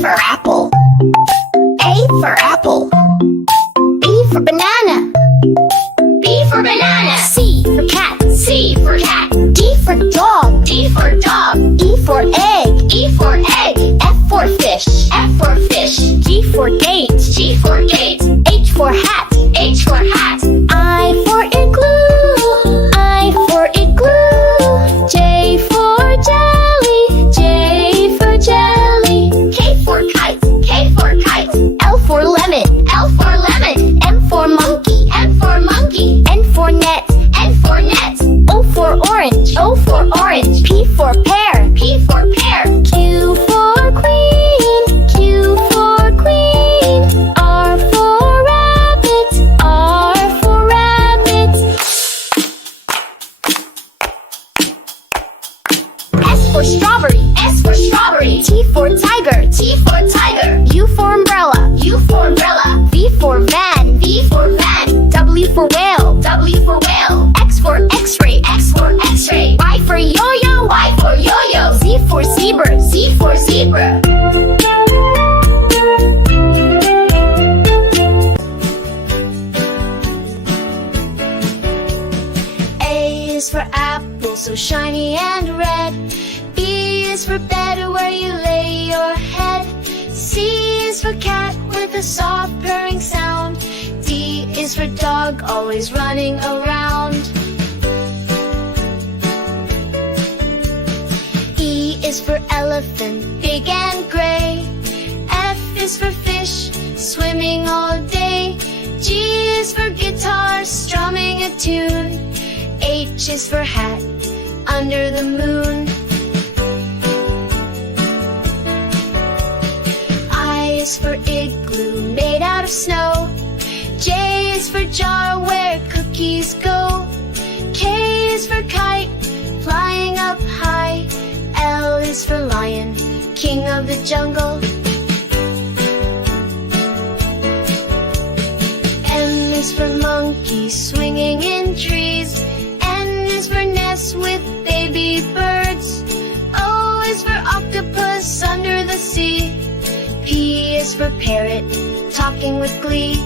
for apple. A for apple. B for banana. B for banana. C for cat. C for cat. D for dog. D for dog. E for egg. E for egg. F for fish. F for fish. G for gate. G for gate. H for hat. H for hat. I for igloo. I for igloo. J for jelly. J for jelly. K for kite. K for kite. L for lemon. L for lemon. M for monkey. M for monkey. N for net. N for net. O for orange. O for orange. P for pear. P for pear. Q for queen. Q for queen. R for rabbit. R for rabbit. S for strawberry. S for strawberry. T for tiger. T for tiger. U for umbrella. U for umbrella. V for van. V for van. W for whale. W for whale. X for x-ray. X for x-ray. Y for yo-yo. Y for yo-yo. Z for zebra. Z for zebra. A is for apple, so shiny and red. B is for bed, where you lay your head. C is for cat, with a soft purring sound. D is for dog, always running around. E is for elephant, big and gray. F is for fish, swimming all day. G is for guitar, strumming a tune. H is for hat, under the moon. I is for igloo, made out of snow. J is for jar, where cookies go. K is for kite, flying up high. L is for lion, king of the jungle. M is for monkey, swinging in trees. N is for nest with baby birds. O is for octopus under the sea. P is for parrot, talking with glee.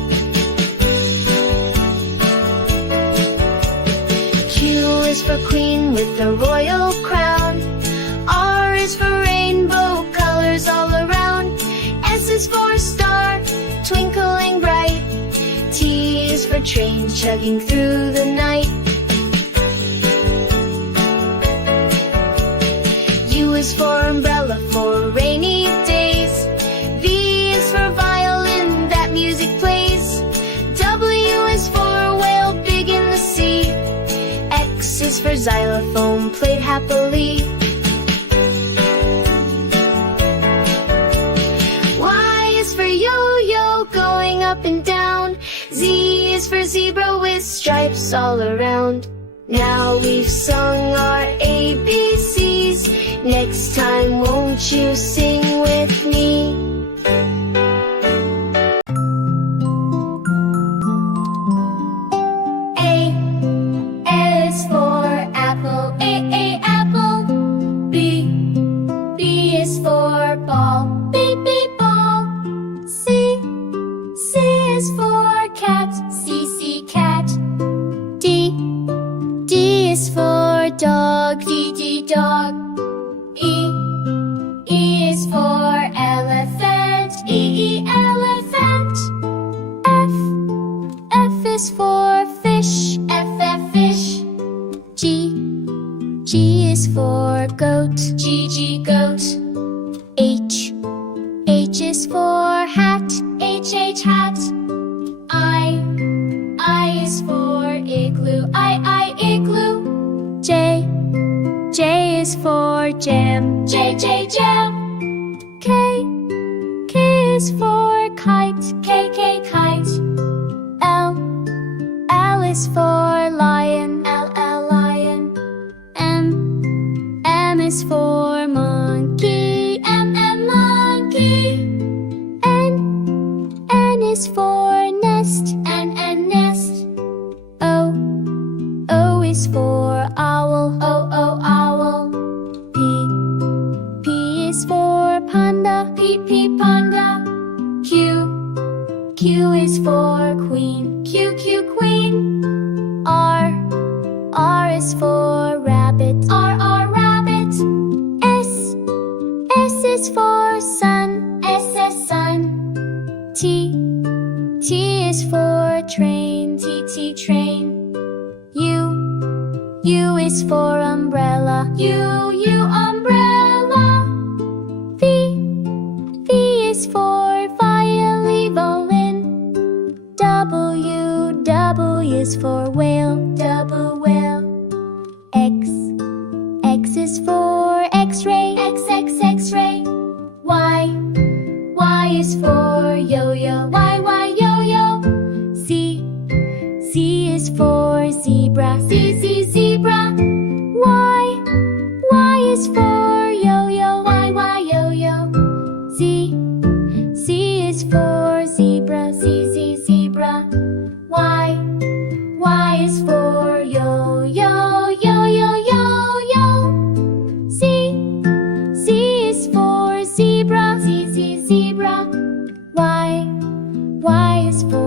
Q is for queen with a royal crown. R is for rainbow, colors all around. S is for star, twinkling bright. T is for train, chugging through the night. U is for umbrella, for rainy days. V is for violin, that music plays. W is for whale, big in the sea. X is for xylophone, played happily. Y is for yo-yo, going up and down. Z is for zebra, with stripes all around. Now we've sung our ABCs. Next time, won't you sing with me? A is for apple. A apple. B is for ball. B ball. C is for cat. C cat. D is for dog. D dog. E is for elephant. E elephant. F is for fish. F fish. G is for goat. G goat. H is for hat. H hat. I is for igloo. I igloo. J is for jam. J jam. K is for kite. K kite. L is for lion. L lion. M is for monkey. M monkey. N is for nest. N nest. O is for owl. O owl. P is for panda. P Q is for queen. Q, Q, queen. R is for rabbit. R, rabbit. S is for sun. S, sun. T is for train. T, train. U is for umbrella. U, umbrella. V is for violin. W is for whale. Whale. X is for x-ray. X-ray. Y is for yo-yo. Y, yo-yo. Z is for zebra. Z, zebra. Y is for yo-yo. Y, yo-yo. Z is for zebra. Z, zebra. Y is for yo-yo. Yo-yo. Z is for zebra. Z, zebra. Y is for